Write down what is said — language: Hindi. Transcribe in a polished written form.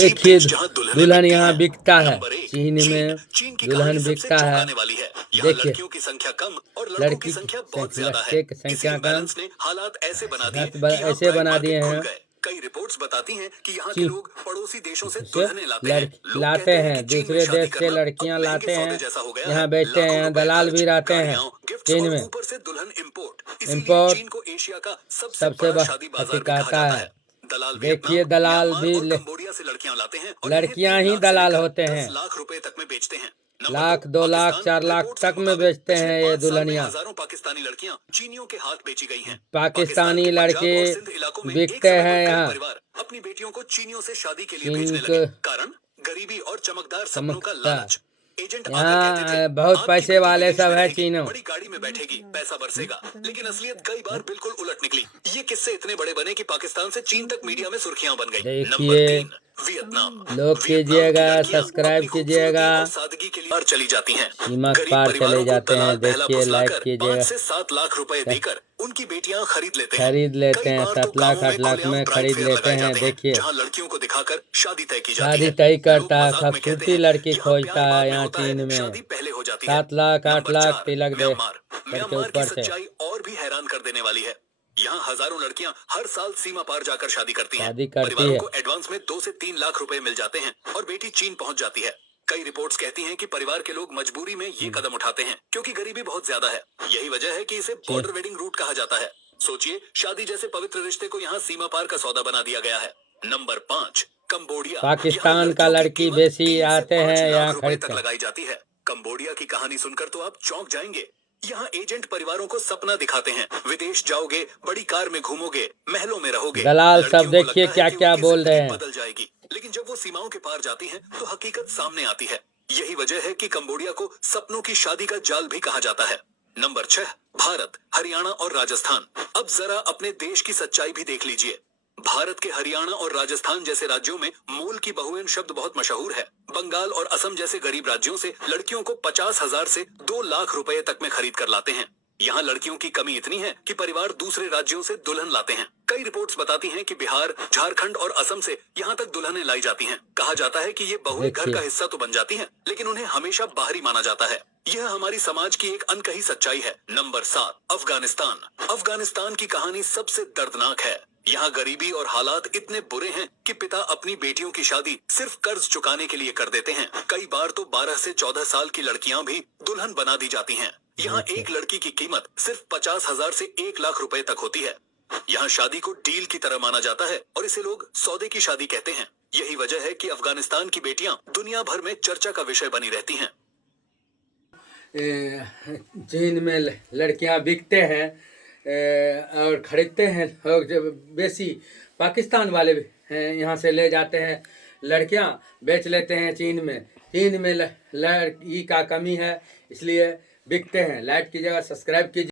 देखिए दुल्हन यहाँ बिकता है, चीन में दुल्हन बिकता है। देखिए की संख्या कम और लड़कों की लड़की संख्या बहुत ज्यादा है। लड़के की संख्या कम, ने हालात ऐसे बना दिए कि यहाँ ऐसे ब्लैक बना दिए मार्केट खुल हैं। गए। कई रिपोर्ट्स बताती हैं कि यहाँ के चीन लोग पड़ोसी देशों से से दुल्हनें लाते हैं। लड़की लोग लाते कहते हैं कि हैं, चीन में दूसरे शादी देश से करना अब लड़कियां महंगे लाते सौदे हैं, जैसा हो गया है। यहाँ बेचते लाखों हैं, रुपए दलाल भी खर्च, रहते हैं गाड़ियां, गिफ्ट्स चीन और में। ऊपर से दुल्हन इंपोर्ट। इसीलिए इम्पोर्ट चीन को एशिया का सबसे सबसे बड़ा शादी अथी बाजार भी कहा कहता जाता है। है। दलाल देखिए वियतनाम, दलाल म्यांमार भी और कंबोडिया से लड़कियां लाते हैं और इन्हें लड़कियां 3 ही लाख से दलाल लेकर होते 10 हैं, लाख रुपए तक में बेचते हैं। नंबर 2, लाख 2 लाख पाकिस्तान। 4 लाख रिपोर्ट्स के तक में मुताबिक बेचते पिछले हैं ये 5 साल में दुल्हनिया। हजारों पाकिस्तानी लड़कियां चीनियों के हाथ बेची गई हैं। पाकिस्तान पाकिस्तानी के पंजाब लड़के और सिंध इलाकों में एक बिकते समय हैं पर कई यहाँ परिवार अपनी बेटियों को चीनियों से शादी के लिए चीन भेजने लगे। को कारण गरीबी और चमकदार सपनों का चमकता। लालच। एजेंट आकर कहते थे यहाँ बहुत आपकी पैसे बेटी वाले विदेश सब में है रहेगी, चीनों। बड़ी गाड़ी में बैठेगी, पैसा बरसेगा। लेकिन असलियत कई बार बिल्कुल उलट निकली। ये किस्से इतने बड़े बने कि पाकिस्तान से चीन तक मीडिया में सुर्खियां बन गई। नंबर देखिए 3, वियतनाम। लोग वियतनाम की कीजिएगा, लड़कियां अपनी सब्सक्राइब कीजिएगा, खूबसूरती और सादगी के लिए बाहर चली जाती हैं। सीमा के गरीब पार चले परिवारों को जाते दलाल हैं। बहला देखिए लाइक फुसलाकर 5 कीजिएगा, से 7 लाख रुपए देकर उनकी बेटियां खरीद लेते हैं। खरीद लेते कई हैं, बार तो 7 लाख गांवों में 8 लाख खुलेआम में ब्राइड खरीद फेयर लेते लगाए हैं। जाते हैं, देखिए जहां लड़कियों को दिखाकर शादी तय की जाती शादी है। तय लोग करता है, मजाक में कहते खूबसूरती हैं लड़की यहाँ खोजता प्यार बाद है में यहाँ होता है, चीन में। शादी पहले हो जाती है। 7 लाख 8 नंबर लाख 4, तिलक दे म्यांमार। करके म्यांमार की ऊपर से सच्चाई और भी हैरान कर देने वाली है। यहाँ हजारों लड़कियां हर साल सीमा पार जाकर शादी करती हैं। शादी करती परिवारों है। को एडवांस में 2 से 3 लाख रुपए मिल जाते हैं और बेटी चीन पहुंच जाती है। कई रिपोर्ट्स कहती हैं कि परिवार के लोग मजबूरी में ये कदम उठाते हैं क्योंकि गरीबी बहुत ज्यादा है। यही वजह है कि इसे बॉर्डर वेडिंग रूट कहा जाता है। सोचिए, शादी जैसे पवित्र रिश्ते को यहाँ सीमा पार का सौदा बना दिया गया है। Number 5, Cambodia. यहाँ पाकिस्तान का लड़कियों की लड़की कीमत बेसी 3 से आते 5 हैं लाख यहाँ रुपए खरीदते तक हैं। लगाई जाती है। कंबोडिया की कहानी सुनकर तो आप चौंक जाएंगे। यहाँ एजेंट परिवारों को सपना दिखाते हैं, विदेश जाओगे, बड़ी कार में घूमोगे, महलों में रहोगे। दलाल सब लड़कियों को देखिए लगता है क्या कि क्या उनकी बोल रहे जिंदगी हैं। बदल जाएगी, लेकिन जब वो सीमाओं के पार जाती हैं, तो हकीकत सामने आती है। यही वजह है कि कंबोडिया को सपनों की शादी का जाल भी कहा जाता है। नंबर 6, भारत, हरियाणा और राजस्थान। अब जरा अपने देश की सच्चाई भी देख लीजिए। भारत के हरियाणा और राजस्थान जैसे राज्यों में मूल की बहुएं शब्द बहुत मशहूर है। बंगाल और असम जैसे गरीब राज्यों से लड़कियों को 50,000 से 2 लाख रुपए तक में खरीद कर लाते हैं। यहाँ लड़कियों की कमी इतनी है कि परिवार दूसरे राज्यों से दुल्हन लाते हैं। कई रिपोर्ट्स बताती हैं कि बिहार, झारखंड और असम से यहाँ तक दुल्हनें लाई जाती हैं। कहा जाता है कि ये बहुएं घर का देखिए हिस्सा तो बन जाती हैं, लेकिन उन्हें हमेशा बाहरी माना जाता है। यह हमारी समाज की एक अनकही सच्चाई है। नंबर 7, अफगानिस्तान। अफगानिस्तान की कहानी सबसे दर्दनाक है। यहाँ गरीबी और हालात इतने बुरे हैं कि पिता अपनी बेटियों की शादी सिर्फ कर्ज चुकाने के लिए कर देते हैं। कई बार तो 12 से 14 साल की लड़कियां भी दुल्हन बना दी जाती हैं। यहाँ एक लड़की की कीमत सिर्फ 50,000 से 1 लाख रुपए तक होती है। यहाँ शादी को डील की तरह माना जाता है और इसे लोग सौदे की शादी कहते हैं। यही वजह है कि अफगानिस्तान की बेटियां दुनिया भर में चर्चा का विषय बनी रहती हैं। चीन में लड़कियां बिकते हैं और खरीदते हैं लोग। जब बेसी पाकिस्तान वाले भी हैं, यहाँ से ले जाते हैं, लड़कियां बेच लेते हैं चीन में। चीन में लड़की का कमी है, इसलिए बिकते हैं। लाइक कीजिएगा, सब्सक्राइब कीजिए।